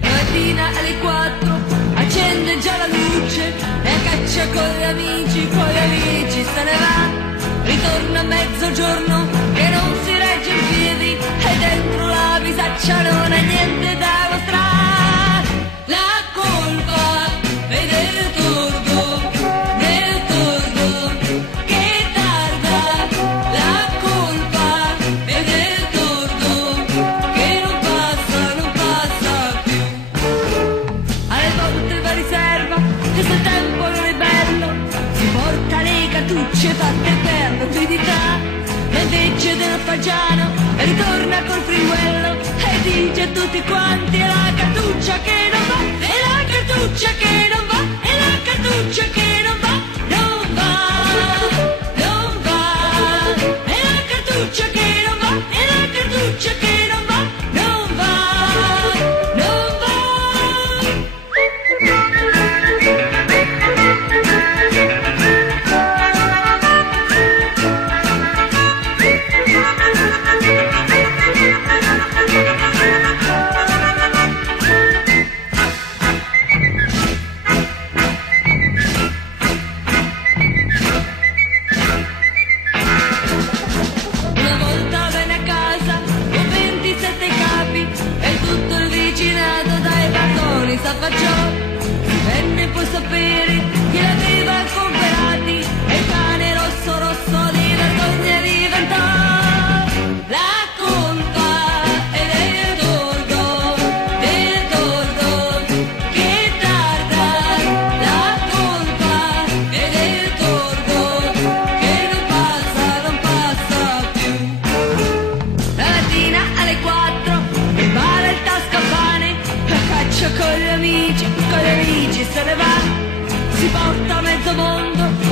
Mattina alle 4 accende già la luce e a caccia con gli amici, se ne va. Ritorna a mezzogiorno che non si regge in piedi e dentro la bisaccia non è niente da mostrare. La colpa è del tordo che tarda. La colpa è del tordo che non passa più. Alle volte va riserva che se il tempo non è bello si porta le cartucce fatte per l'umidità, ma invece del fagiano ritorna col fringuello e dice a tutti quanti: è la cartuccia che non va, è la cartuccia che non va, è la cartuccia che non va, non va, è la cartuccia che non va, è la cartuccia che non va, non va. Una volta venne a casa con 27 capi e tutto il vicinato dai cartoni s'affacciò. Venne poi sapere chi l'aveva comprati e il cane rosso di vergogna diventò. La colpa è del tordo che tarda. La colpa è del tordo che non passa più. La mattina alle 4 prepara il tascapane, la caccia con gli amici se ne va. Si porta mezzo mondo